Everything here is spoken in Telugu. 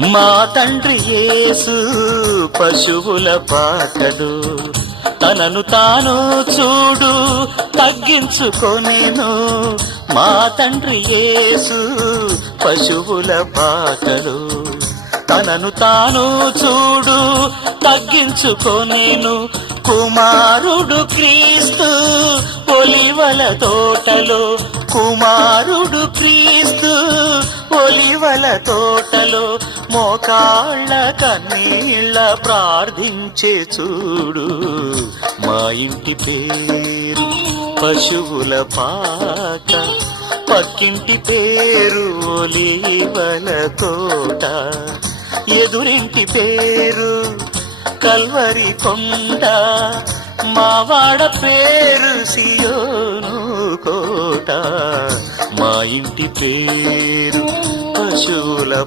మా తండ్రి యేసు పశువుల పాకలు, తనను తాను చూడు తగ్గించుకొనెను. మా తండ్రి యేసు పశువుల పాకలు, తనను తాను చూడు తగ్గించుకొనెను. కుమారుడు క్రీస్తు ఒలివల తోటలో, కుమారుడు క్రీస్తు ఒలివల తోటలో మోకాళ్ళ కన్నీళ్ళ ప్రార్థించే చూడు. మా ఇంటి పేరు పశువుల పాక, పక్కింటి పేరు ఒలివల తోట, ఎదురింటి పేరు కల్వరి కొండ, మావాడ పేరు సియోను కోట. మా ఇంటి పేరు పశువుల